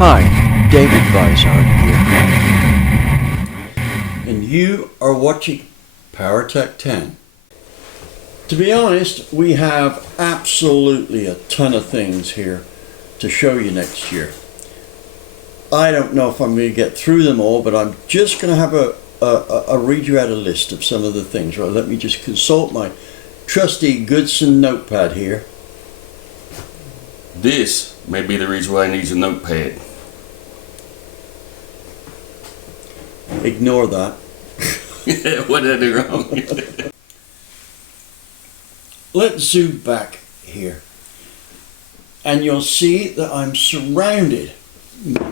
Hi, David Vizard here. And you are watching PowerTech 10. To be honest, we have absolutely a ton of things here to show you next year. I don't know if I'm going to get through them all, but I'm just going to have a read you out a list of some of the things. Right, let me just consult my trusty Goodson notepad here. This may be the reason why he needs a notepad. Ignore that. What did I do wrong? Let's zoom back here. And you'll see that I'm surrounded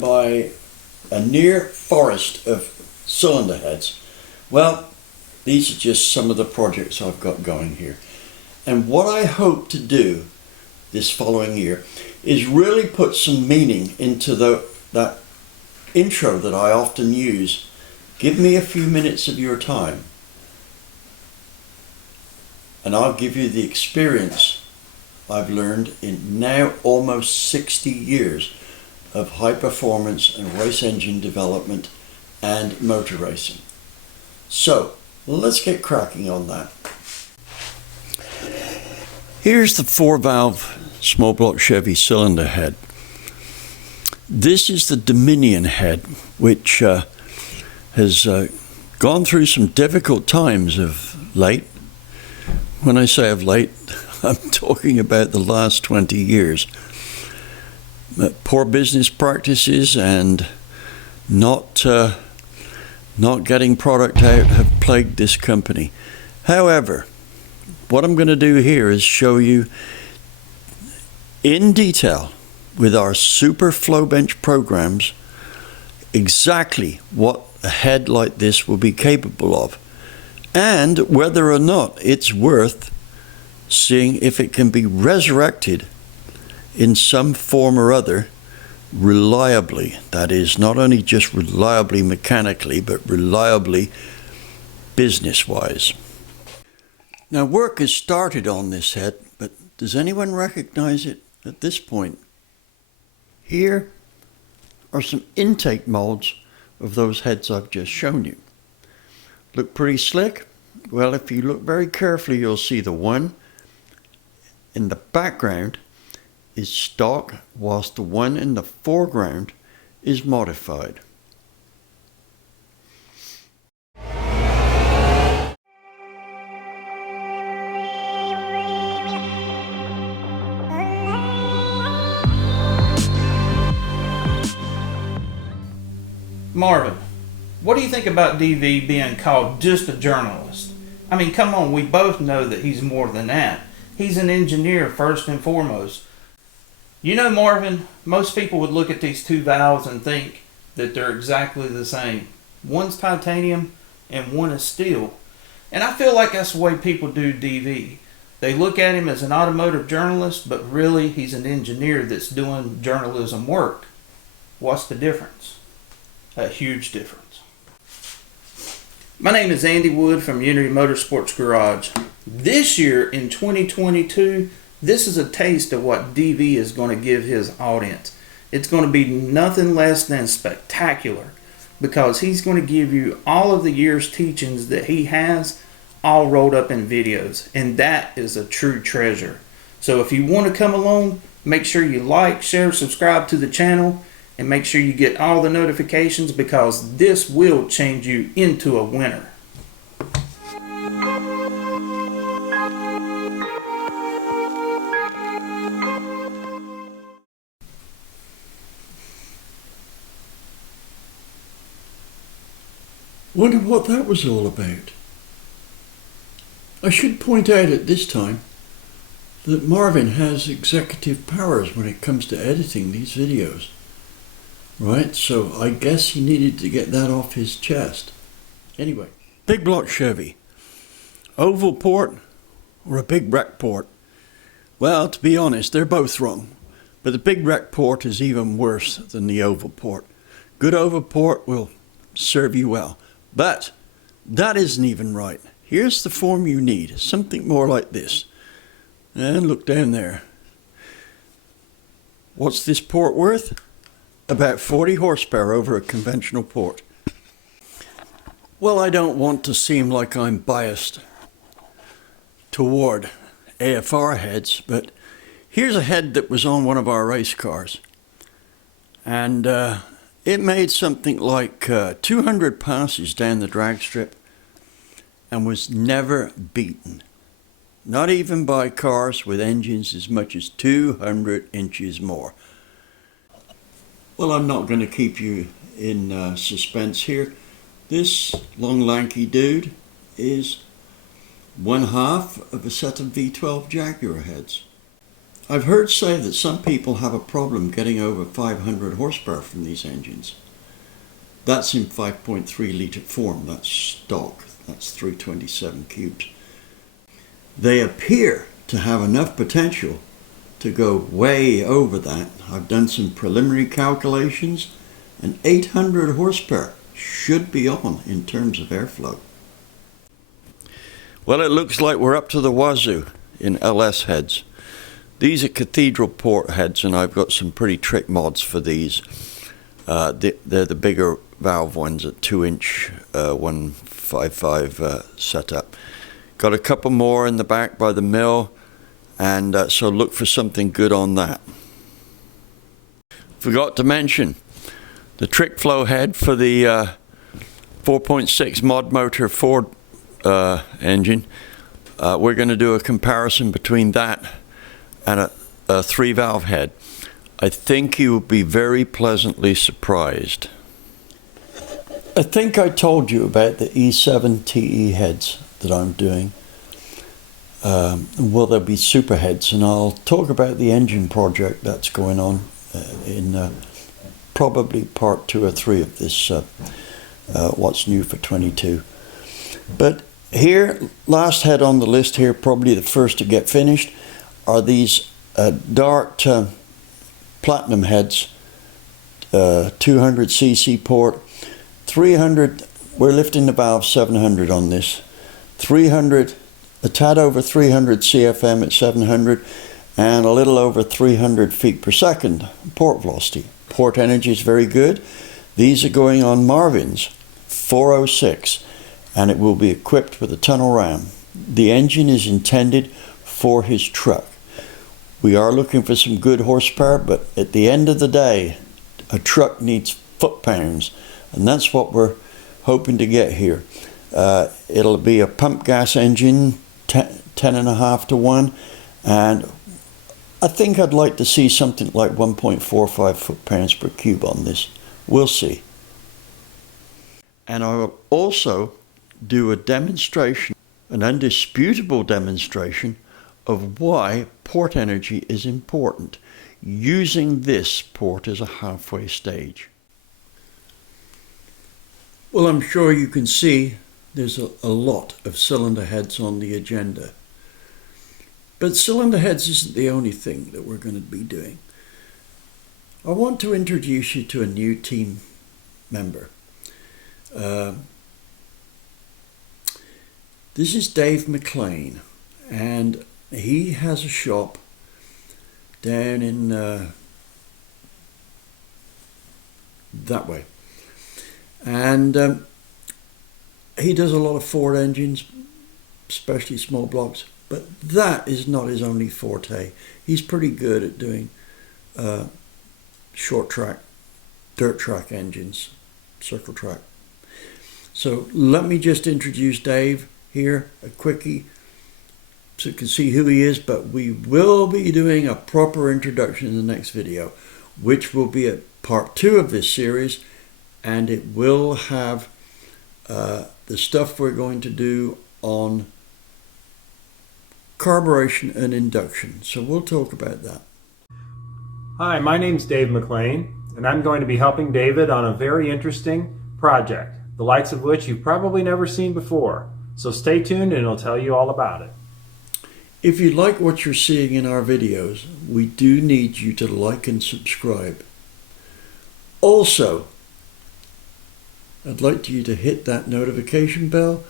by a near forest of cylinder heads. Well, these are just some of the projects I've got going here. And what I hope to do this following year is really put some meaning into that intro that I often use. Give me a few minutes of your time and I'll give you the experience I've learned in now almost 60 years of high performance and race engine development and motor racing. So let's get cracking on that. Here's the 4-valve small block Chevy cylinder head. This is the Dominion head, which has gone through some difficult times of late. When I say of late, I'm talking about the last 20 years. Poor business practices and not getting product out have plagued this company. However, what I'm going to do here is show you in detail with our super flow bench programs exactly what a head like this will be capable of and whether or not it's worth seeing if it can be resurrected in some form or other reliably. That is, not only just reliably mechanically, but reliably business-wise. Now, work has started on this head, but does anyone recognize it at this point? Here are some intake molds of those heads I've just shown you. Look pretty slick? Well, if you look very carefully, you'll see the one in the background is stock, whilst the one in the foreground is modified. Marvin, what do you think about DV being called just a journalist? I mean, come on, we both know that he's more than that. He's an engineer first and foremost. You know, Marvin, most people would look at these two valves and think that they're exactly the same. One's titanium and one is steel. And I feel like that's the way people do DV. They look at him as an automotive journalist, but really he's an engineer that's doing journalism work. What's the difference? A huge difference. My name is Andy Wood from Unity Motorsports Garage. This year in 2022, this is a taste of what DV is going to give his audience. It's going to be nothing less than spectacular because he's going to give you all of the year's teachings that he has all rolled up in videos, and that is a true treasure. So if you want to come along, make sure you like, share, subscribe to the channel, and make sure you get all the notifications because this will change you into a winner. Wonder what that was all about. I should point out at this time that Marvin has executive powers when it comes to editing these videos. Right, so I guess he needed to get that off his chest. Anyway, big block Chevy. Oval port or a big rec port? Well, to be honest, they're both wrong. But the big rec port is even worse than the oval port. Good oval port will serve you well. But that isn't even right. Here's the form you need. Something more like this. And look down there. What's this port worth? about 40 horsepower over a conventional port. Well, I don't want to seem like I'm biased toward AFR heads, but here's a head that was on one of our race cars. And it made something like 200 passes down the drag strip and was never beaten. Not even by cars with engines as much as 200 inches more. Well, I'm not going to keep you in suspense here. This long lanky dude is one half of a set of V12 Jaguar heads. I've heard say that some people have a problem getting over 500 horsepower from these engines. That's in 5.3 litre form, that's stock, that's 327 cubes. They appear to have enough potential to go way over that. I've done some preliminary calculations, and 800 horsepower should be on in terms of airflow. Well, it looks like we're up to the wazoo in LS heads. These are cathedral port heads, and I've got some pretty trick mods for these. They're the bigger valve ones at 2-inch 155 setup. Got a couple more in the back by the mill, and so look for something good on that. Forgot to mention the trick flow head for the 4.6 mod motor Ford engine. We're going to do a comparison between that and a 3-valve head. I think you will be very pleasantly surprised. I think I told you about the E7 TE heads that I'm doing. Well, there'll be super heads, and I'll talk about the engine project that's going on in probably part 2 or 3 of this What's New for 22. But here, last head on the list here, probably the first to get finished, are these Dart Platinum heads, 200cc port, 300, we're lifting the valve 700 on this, 300, a tad over 300 CFM at 700, and a little over 300 feet per second port velocity. Port energy is very good. These are going on Marvin's 406, and it will be equipped with a tunnel ram. The engine is intended for his truck. We are looking for some good horsepower, but at the end of the day, a truck needs foot-pounds, and that's what we're hoping to get here. It'll be a pump gas engine, 10.5 to 1, and I think I'd like to see something like 1.45 foot-pounds per cube on this. We'll see. And I will also do a demonstration, an undisputable demonstration of why port energy is important, using this port as a halfway stage. Well, I'm sure you can see there's a lot of cylinder heads on the agenda. But cylinder heads isn't the only thing that we're going to be doing. I want to introduce you to a new team member. This is Dave McLean, and he has a shop down in that way. And he does a lot of Ford engines, especially small blocks, but that is not his only forte. He's pretty good at doing short track, dirt track engines, circle track. So let me just introduce Dave here, a quickie, so you can see who he is, but we will be doing a proper introduction in the next video, which will be at part 2 of this series, and it will have the stuff we're going to do on carburation and induction. So we'll talk about that. Hi, my name's Dave McLean, and I'm going to be helping David on a very interesting project, the likes of which you've probably never seen before. So stay tuned and I'll tell you all about it. If you like what you're seeing in our videos, we do need you to like and subscribe. Also, I'd like you to hit that notification bell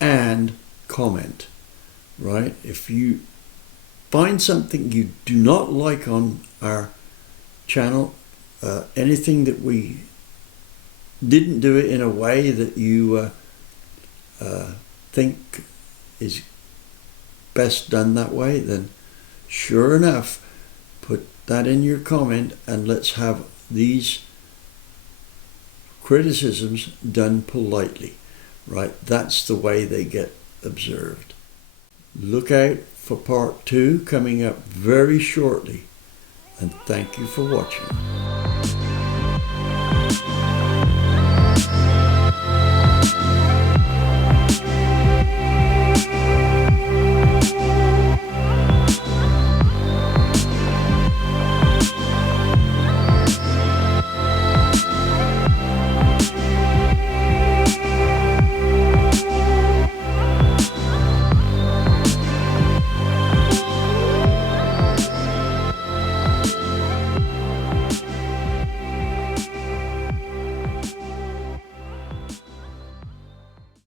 and comment, right? If you find something you do not like on our channel, anything that we didn't do it in a way that you think is best done that way, then sure enough, put that in your comment and let's have these criticisms done politely, right? That's the way they get observed. Look out for part 2 coming up very shortly, and thank you for watching.